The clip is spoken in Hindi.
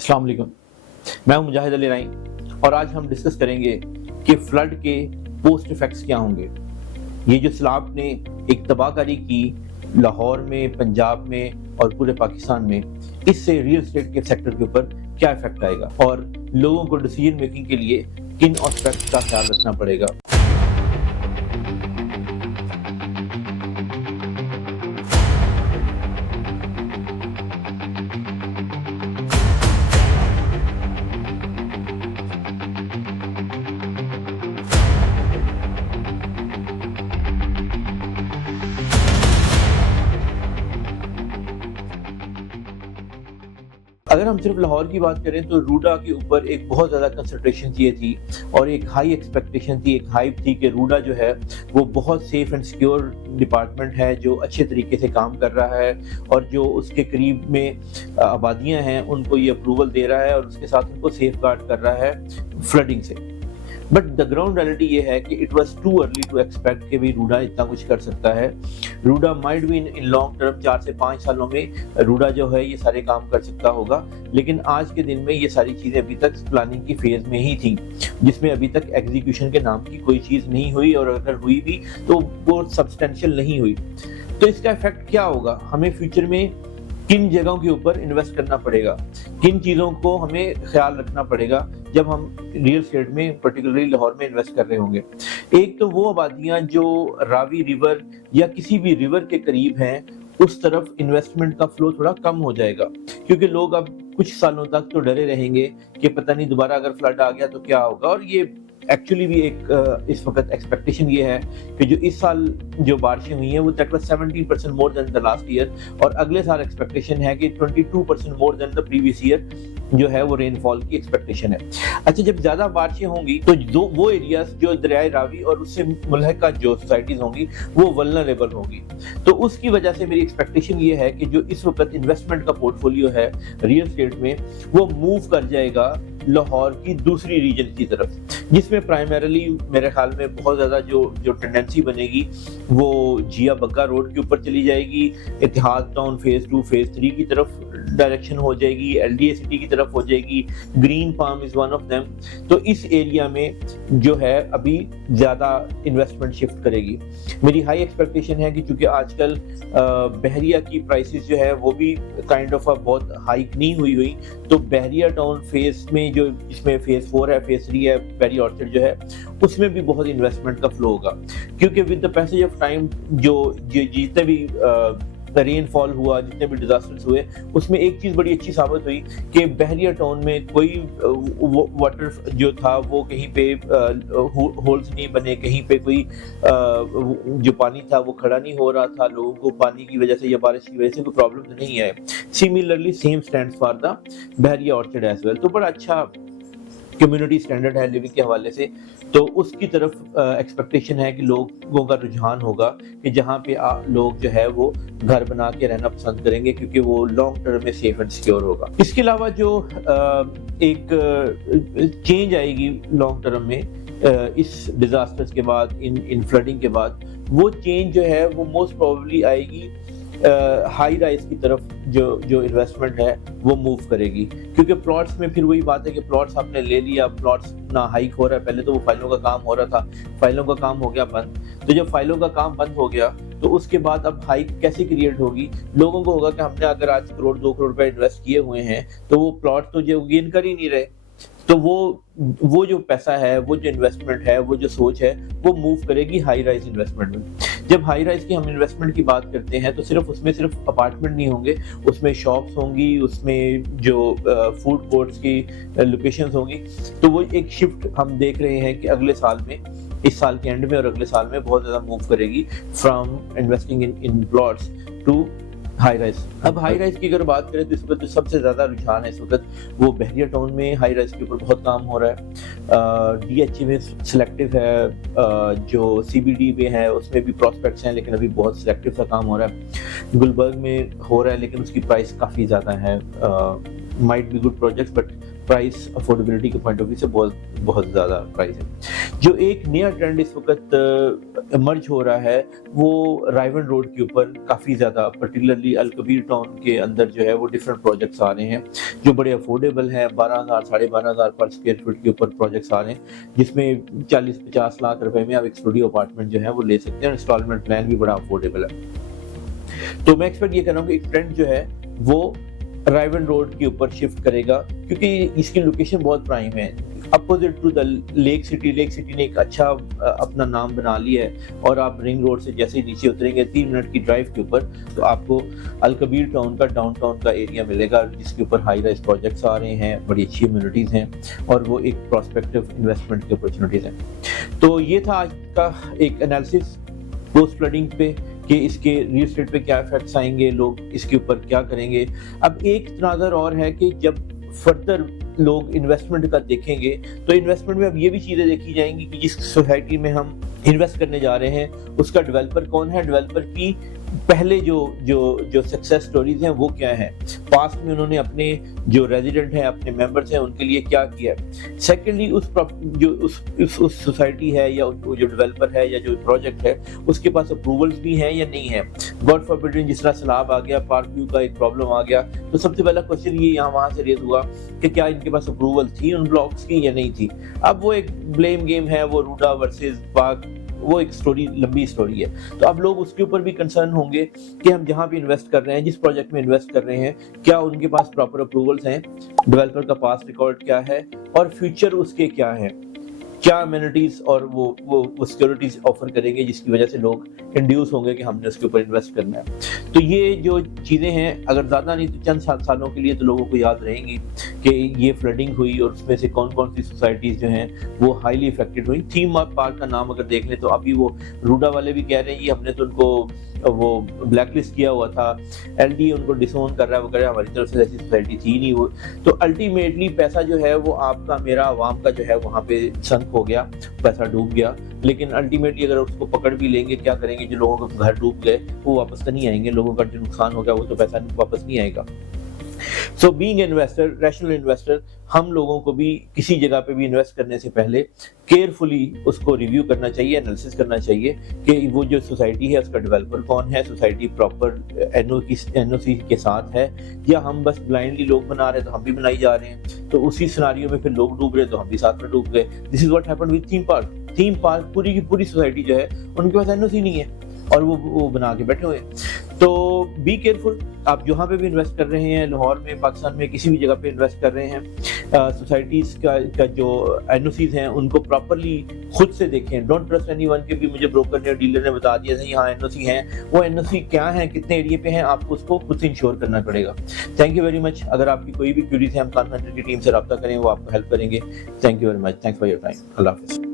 अस्सलाम वालेकुम। मैं हूं मुजाहिद अली राई और आज हम डिस्कस करेंगे कि फ्लड के पोस्ट इफेक्ट्स क्या होंगे। ये जो सैलाब ने एक तबाहकारी की लाहौर में, पंजाब में और पूरे पाकिस्तान में, इससे रियल एस्टेट के सेक्टर के ऊपर क्या इफेक्ट आएगा और लोगों को डिसीजन मेकिंग के लिए किन एस्पेक्ट्स का ख्याल रखना पड़ेगा। अगर हम सिर्फ लाहौर की बात करें तो रूडा के ऊपर एक बहुत ज़्यादा कंसंट्रेशन चाहिए थी और एक हाई एक्सपेक्टेशन थी, एक हाइप थी कि रूडा जो है वो बहुत सेफ एंड सिक्योर डिपार्टमेंट है जो अच्छे तरीके से काम कर रहा है और जो उसके करीब में आबादियां हैं उनको ये अप्रूवल दे रहा है और उसके साथ उनको सेफ गार्ड कर रहा है फ्लडिंग से। बट द ग्राउंड रियलिटी ये है कि it was too early to expect कि भी रूडा इतना कुछ कर सकता है। RUDA might be in long term 4 से 5 सालों में रूडा जो है ये सारे काम कर सकता होगा, लेकिन आज के दिन में ये सारी चीज़ें अभी तक प्लानिंग की फेज में ही थी, जिसमें अभी तक एग्जीक्यूशन के नाम की कोई चीज़ नहीं हुई और अगर हुई भी तो वो सब्सटेंशियल नहीं हुई। तो इसका इफेक्ट क्या होगा, हमें फ्यूचर में किन जगहों के ऊपर इन्वेस्ट करना पड़ेगा, किन चीज़ों को हमें ख्याल रखना पड़ेगा जब हम रियल एस्टेट में पर्टिकुलरली लाहौर में इन्वेस्ट कर रहे होंगे। एक तो वो आबादियां जो रावी रिवर या किसी भी रिवर के करीब हैं, उस तरफ इन्वेस्टमेंट का फ्लो थोड़ा कम हो जाएगा, क्योंकि लोग अब कुछ सालों तक तो डरे रहेंगे कि पता नहीं दोबारा अगर फ्लड आ गया तो क्या होगा। और ये एक्चुअली भी एक इस वक्त एक्सपेक्टेशन ये है कि जो इस साल जो बारिशें हुई हैं वो that was 17% more than the last year और अगले साल एक्सपेक्टेशन है कि 22% more than the previous year जो है वो रेनफॉल की एक्सपेक्टेशन है। अच्छा, जब ज्यादा बारिशें होंगी तो जो वो एरियाज जो दरियाए रावी और उससे मुल्हका जो सोसाइटीज होंगी वो वल्नरेबल होंगी। तो उसकी वजह से मेरी एक्सपेक्टेशन ये है कि जो इस वक्त इन्वेस्टमेंट का पोर्टफोलियो है रियल एस्टेट में वो मूव कर जाएगा लाहौर की दूसरी रीजन की तरफ, जिसमें प्राइमरीली मेरे ख्याल में बहुत ज़्यादा जो टेंडेंसी बनेगी वो जिया बग्गा रोड के ऊपर चली जाएगी, इतिहाद टाउन फेज़ 2 फेज़ 3 की तरफ डायरेक्शन हो जाएगी, एलडीए सिटी की तरफ हो जाएगी, green palm is one of them. तो इस एरिया में जो है अभी ज़्यादा इन्वेस्टमेंट शिफ्ट करेगी। मेरी हाई एक्सपेक्टेशन है कि चूँकि आजकल बहरिया की प्राइसेस जो है वो भी काइंड ऑफ बहुत हाइक नहीं हुई, तो बहरिया टाउन फेज़ में जो इसमें फेज़ 4 है, फेज़ 3 है, बेरी ऑर्चर्ड जो है उसमें भी बहुत इन्वेस्टमेंट का फ्लो होगा, क्योंकि with the passage of time जो जितने भी रेनफॉल हुआ, जितने भी डिजास्टर्स हुए, उसमें एक चीज़ बड़ी अच्छी साबित हुई कि बहरिया टाउन में कोई वाटर जो था वो कहीं पे होल्स नहीं बने, कहीं पे कोई जो पानी था वो खड़ा नहीं हो रहा था, लोगों को पानी की वजह से या बारिश की वजह से कोई प्रॉब्लम तो नहीं है। Similarly same stands for the Bahria orchard as well. तो बड़ा अच्छा कम्युनिटी स्टैंडर्ड है लिविंग के हवाले से, तो उसकी तरफ एक्सपेक्टेशन है कि लोगों का रुझान होगा कि जहाँ पे लोग जो है वो घर बना के रहना पसंद करेंगे, क्योंकि वो लॉन्ग टर्म में सेफ एंड सिक्योर होगा। इसके अलावा जो एक चेंज आएगी लॉन्ग टर्म में इस डिजास्टर्स के बाद, इन फ्लडिंग के बाद, वो चेंज जो है वो मोस्ट प्रोबेबली आएगी हाई राइज की तरफ। जो इन्वेस्टमेंट है वो मूव करेगी, क्योंकि प्लॉट्स में फिर वही बात है कि प्लॉट्स आपने ले लिया, प्लॉट्स ना हाइक हो रहा है, पहले तो वो फाइलों का काम हो रहा था, फाइलों का काम हो गया बंद। तो जब फाइलों का काम बंद हो गया तो उसके बाद अब हाइक कैसे क्रिएट होगी, लोगों को होगा कि हमने अगर आज करोड़ 2 करोड़ रुपए इन्वेस्ट किए हुए हैं तो वो प्लॉट तो जो गेन कर ही नहीं रहे, तो वो जो पैसा है, वो जो इन्वेस्टमेंट है, वो जो सोच है, वो मूव करेगी हाई राइज इन्वेस्टमेंट में। जब हाई राइज की हम इन्वेस्टमेंट की बात करते हैं तो उसमें सिर्फ अपार्टमेंट नहीं होंगे, उसमें शॉप्स होंगी, उसमें जो फूड कोर्ट्स की लोकेशंस होंगी। तो वो एक शिफ्ट हम देख रहे हैं कि अगले साल में, इस साल के एंड में और अगले साल में बहुत ज़्यादा मूव करेगी from investing in plots to high rise. अब हाई राइज की अगर बात करें तो इस वक्त जो सबसे ज़्यादा रुझान है इस वक्त वो बहरिया टाउन में हाई राइज के ऊपर बहुत काम हो रहा है। डीएचए में सिलेक्टिव है, जो सीबीडी में है उसमें भी प्रॉस्पेक्ट्स हैं, लेकिन अभी बहुत सिलेक्टिव सा काम हो रहा है। गुलबर्ग में हो रहा है लेकिन उसकी प्राइस काफ़ी ज़्यादा है। Might be good projects but price affordability के पॉइंट ऑफ व्यू से बहुत ज़्यादा प्राइस है। जो एक नया ट्रेंड इस वक्त इमर्ज हो रहा है वो रायवन रोड के ऊपर काफ़ी ज़्यादा, पर्टिकुलरली अलकबीर टाउन के अंदर जो है वो डिफरेंट प्रोजेक्ट्स आ रहे हैं जो बड़े अफोर्डेबल हैं। 12,000 12,500 पर स्क्वायर फीट के ऊपर प्रोजेक्ट्स आ रहे हैं जिसमें 40-50 लाख रुपए में आप एक स्टूडियो अपार्टमेंट जो है वो ले सकते हैं। इंस्टॉलमेंट प्लान भी बड़ा अफोर्डेबल है। तो मैं एक्सपेक्ट ये कर रहा हूँ कि एक ट्रेंड जो है वो रायवन रोड के ऊपर शिफ्ट करेगा क्योंकि इसकी लोकेशन बहुत प्राइम है, opposite to the lake city. Lake city ने एक अच्छा अपना नाम बना लिया है और आप रिंग रोड से जैसे ही नीचे उतरेंगे 3 मिनट की ड्राइव के ऊपर तो आपको अलकबीर टाउन का डाउनटाउन का एरिया मिलेगा जिसके ऊपर हाई राइज प्रोजेक्ट्स आ रहे हैं, बड़ी अच्छी इम्यूनिटीज़ हैं और वो एक प्रोस्पेक्टिव इन्वेस्टमेंट की अपॉर्चुनिटीज़ हैं। तो ये था आज का एक एनालिसिस पोस्ट फ्लडिंग पे कि इसके रियल एस्टेट पे क्या इफेक्ट्स आएंगे, लोग इसके ऊपर क्या करेंगे। अब एक तनाज़र और है कि जब फर्दर लोग इन्वेस्टमेंट का देखेंगे तो इन्वेस्टमेंट में अब ये भी चीज़ें देखी जाएंगी कि जिस सोसाइटी में हम इन्वेस्ट करने जा रहे हैं उसका डेवलपर कौन है, डेवलपर की पहले जो सक्सेस स्टोरीज हैं वो क्या है, पास्ट में उन्होंने अपने जो रेजिडेंट हैं, अपने मेंबर्स हैं, उनके लिए क्या किया। सेकेंडली उस सोसाइटी है या जो डेवलपर है या जो प्रोजेक्ट है उसके पास अप्रूवल्स भी हैं या नहीं है। गॉड फॉरबिड जिस तरह सैलाब आ गया, पार्क व्यू का एक प्रॉब्लम आ गया, तो सबसे पहला क्वेश्चन ये यहाँ वहाँ से रेज हुआ कि क्या इनके पास अप्रूवल थी उन ब्लॉक्स की या नहीं थी। अब वो एक ब्लेम गेम है, वो रूडा वर्सेस पार्क, वो एक स्टोरी, लंबी स्टोरी है। तो अब लोग उसके ऊपर भी कंसर्न होंगे कि हम जहाँ भी इन्वेस्ट कर रहे हैं, जिस प्रोजेक्ट में इन्वेस्ट कर रहे हैं, क्या उनके पास प्रॉपर अप्रूवल्स हैं, डेवलपर का पास्ट रिकॉर्ड क्या है और फ्यूचर उसके क्या है, क्या अमेनिटीज और वो सिक्योरिटीज ऑफर करेंगे जिसकी वजह से लोग इंड्यूस होंगे कि हमने उसके ऊपर इन्वेस्ट करना है। तो ये जो चीज़ें हैं अगर ज़्यादा नहीं तो चंद सालों के लिए तो लोगों को याद रहेंगी कि ये फ्लडिंग हुई और उसमें से कौन कौन सी सोसाइटीज़ जो हैं वो हाईली इफेक्टेड हुई। थीम पार्क का नाम अगर देख लें तो अभी वो रूडा वाले भी कह रहे हैं ये हमने तो उनको वो ब्लैकलिस्ट किया हुआ था, एलडी उनको डिसोन कर रहा है, वो कह रहा है हमारी तरफ से ऐसी सोसाइटी थी नहीं वो। तो अल्टीमेटली पैसा जो है वो आपका मेरा आवाम का जो है वहाँ पे संक हो गया, पैसा डूब गया। लेकिन अल्टीमेटली अगर उसको पकड़ भी लेंगे क्या करेंगे, जो लोगों के घर डूब गए वो वापस तो नहीं आएंगे, लोगों का जो नुकसान हो गया वो तो पैसा वापस नहीं आएगा। So being investor, rational investor, हम लोगों को भी किसी जगह पे भी इन्वेस्ट करने से पहले केयरफुली उसको रिव्यू करना चाहिए, एनालिसिस करना चाहिए कि वो जो सोसाइटी है उसका डेवलपर कौन है, सोसाइटी प्रॉपर एनओसी के साथ है या हम बस ब्लाइंडली लोग बना रहे हैं तो हम भी बनाई जा रहे हैं। तो उसी सिनारियो में फिर लोग डूब रहे तो हम भी साथ में डूब गए। This is what happened with theme park. Theme park पूरी की पूरी सोसाइटी जो है उनके पास एनओसी नहीं है और वो बना के बैठे हुए हैं। तो बी केयरफुल, आप जहाँ पे भी इन्वेस्ट कर रहे हैं, लाहौर में, पाकिस्तान में, किसी भी जगह पे इन्वेस्ट कर रहे हैं, सोसाइटीज़ का जो एनओसीज हैं उनको प्रॉपरली खुद से देखें। डोंट ट्रस्ट एनीवन के भी मुझे ब्रोकर ने, डीलर ने बता दिया यहाँ एनओसी हैं, वो एनओसी क्या है, कितने एरिया पे हैं, आपको उसको खुद से इंश्योर करना पड़ेगा। Thank you very much. अगर आपकी कोई भी क्यूरीज है हम कान सेंटर की टीम से रब्ता करें, वो आपको हेल्प करेंगे। Thank you very much. Thanks for your time. Allah हाफिज़।